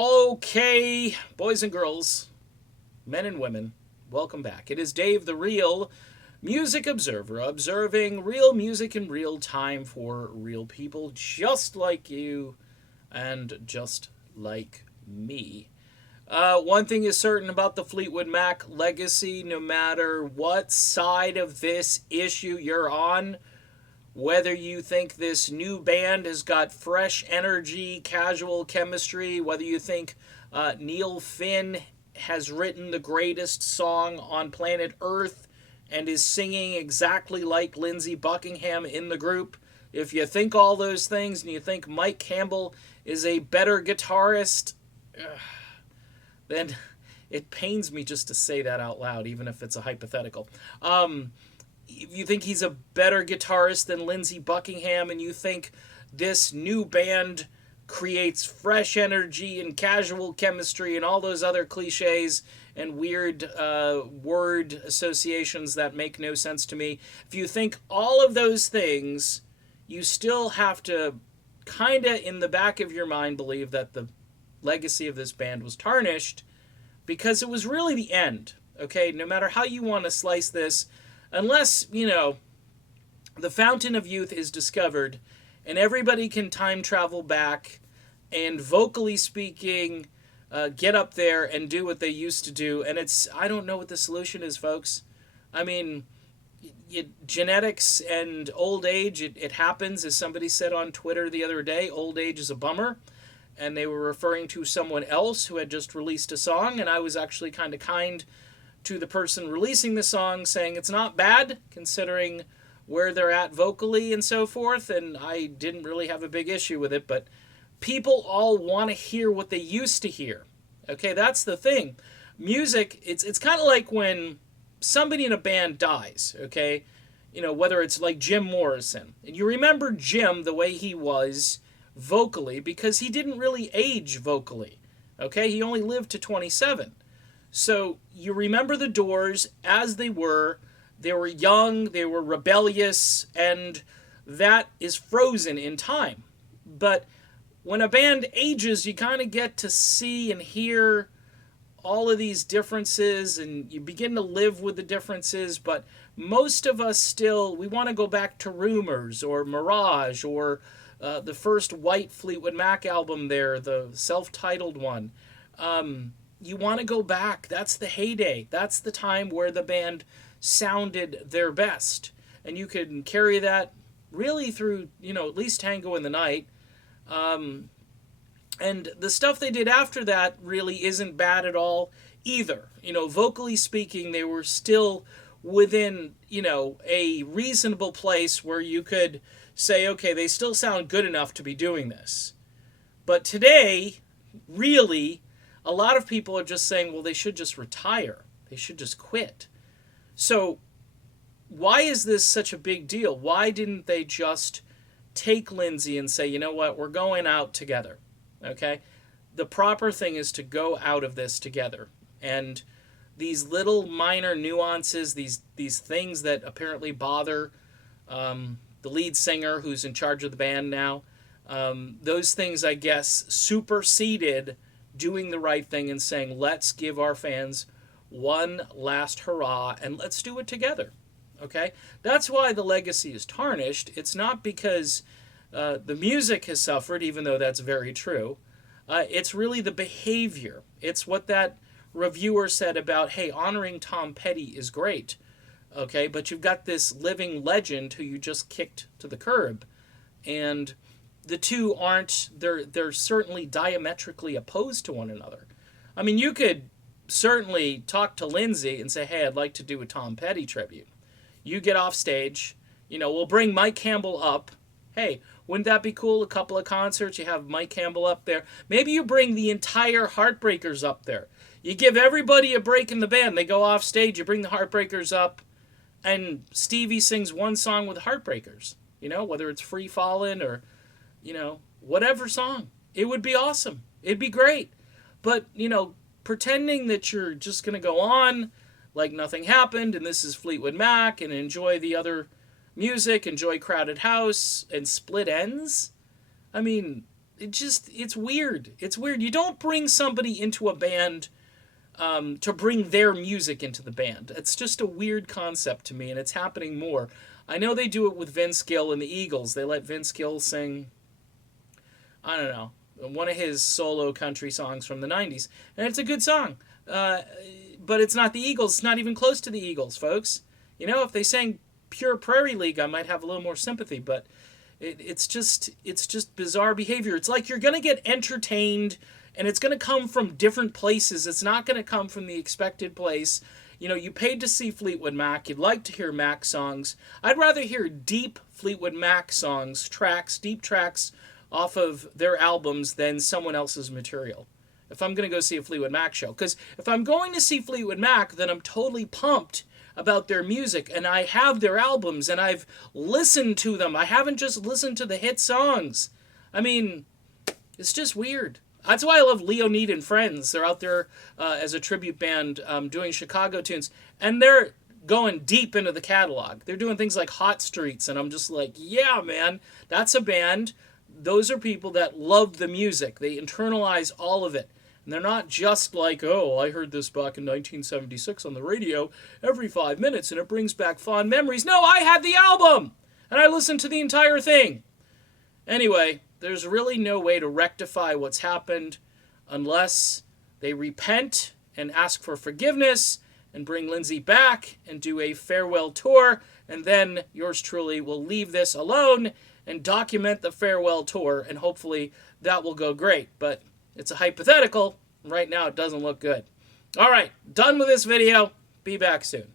Okay, boys and girls, men and women, welcome back. It is Dave, the real music observer, observing real music in real time for real people just like you and just like me. One thing is certain about the Fleetwood Mac legacy: no matter what side of this issue you're on, whether you think this new band has got fresh energy, casual chemistry, whether you think Neil Finn has written the greatest song on planet Earth and is singing exactly like Lindsey Buckingham in the group, if you think all those things and you think Mike Campbell is a better guitarist, then it pains me just to say that out loud, even if it's a hypothetical. If you think he's a better guitarist than Lindsey Buckingham, and you think this new band creates fresh energy and casual chemistry and all those other cliches and weird word associations that make no sense to me, if you think all of those things, you still have to kind of in the back of your mind believe that the legacy of this band was tarnished, because it was really the end. Okay, no matter how you want to slice this, unless, the fountain of youth is discovered and everybody can time travel back and, vocally speaking, get up there and do what they used to do. And I don't know what the solution is, folks. I mean, genetics and old age, it happens. As somebody said on Twitter the other day, old age is a bummer. And they were referring to someone else who had just released a song, and I was actually kind of kind to the person releasing the song, saying it's not bad considering where they're at vocally and so forth, and I didn't really have a big issue with it, but people all want to hear what they used to hear. Okay, that's the thing. Music, it's kind of like when somebody in a band dies, okay? Whether it's like Jim Morrison, and you remember Jim the way he was vocally because he didn't really age vocally, okay? He only lived to 27. So you remember the Doors as they were. They were young, they were rebellious, and that is frozen in time. But when a band ages, you kind of get to see and hear all of these differences, and you begin to live with the differences. But most of us still, we want to go back to Rumors or Mirage or the first white Fleetwood Mac album there, the self-titled one. You want to go back. That's the heyday. That's the time where the band sounded their best. And you can carry that really through, at least Tango in the Night. And the stuff they did after that really isn't bad at all either. Vocally speaking, they were still within, a reasonable place where you could say, okay, they still sound good enough to be doing this. But today, really, a lot of people are just saying, well, they should just retire. They should just quit. So why is this such a big deal? Why didn't they just take Lindsey and say, you know what, we're going out together, okay? The proper thing is to go out of this together. And these little minor nuances, these things that apparently bother the lead singer who's in charge of the band now, those things, I guess, superseded doing the right thing and saying, let's give our fans one last hurrah and let's do it together. Okay? That's why the legacy is tarnished. It's not because the music has suffered, even though that's very true. It's really the behavior. It's what that reviewer said about, hey, honoring Tom Petty is great. Okay, but you've got this living legend who you just kicked to the curb. And the two aren't, they're certainly diametrically opposed to one another. I mean, you could certainly talk to Lindsey and say, hey, I'd like to do a Tom Petty tribute. You get off stage, we'll bring Mike Campbell up. Hey, wouldn't that be cool? A couple of concerts, you have Mike Campbell up there. Maybe you bring the entire Heartbreakers up there. You give everybody a break in the band. They go off stage, you bring the Heartbreakers up, and Stevie sings one song with Heartbreakers, whether it's Free Fallin' or, whatever song. It would be awesome. It'd be great. But, pretending that you're just going to go on like nothing happened and this is Fleetwood Mac and enjoy the other music, enjoy Crowded House and split ends. I mean, it's weird. It's weird. You don't bring somebody into a band to bring their music into the band. It's just a weird concept to me, and it's happening more. I know they do it with Vince Gill and the Eagles. They let Vince Gill sing, I don't know, one of his solo country songs from the 90s. And it's a good song. But it's not the Eagles. It's not even close to the Eagles, folks. You know, if they sang Pure Prairie League, I might have a little more sympathy. But it's just bizarre behavior. It's like you're going to get entertained, and it's going to come from different places. It's not going to come from the expected place. You know, you paid to see Fleetwood Mac. You'd like to hear Mac songs. I'd rather hear deep Fleetwood Mac songs, deep tracks off of their albums than someone else's material if I'm going to go see a Fleetwood Mac show. Because if I'm going to see Fleetwood Mac, then I'm totally pumped about their music, and I have their albums, and I've listened to them. I haven't just listened to the hit songs. I mean, it's just weird. That's why I love Leonid and Friends. They're out there as a tribute band doing Chicago tunes, and they're going deep into the catalog. They're doing things like Hot Streets, and I'm just like, yeah, man, that's a band. Those are people that love the music. They internalize all of it. And they're not just like, oh, I heard this back in 1976 on the radio every 5 minutes and it brings back fond memories. No, I had the album! And I listened to the entire thing. Anyway, there's really no way to rectify what's happened unless they repent and ask for forgiveness and bring Lindsay back and do a farewell tour. And then yours truly will leave this alone and document the farewell tour. And hopefully that will go great. But it's a hypothetical. Right now, it doesn't look good. All right, done with this video. Be back soon.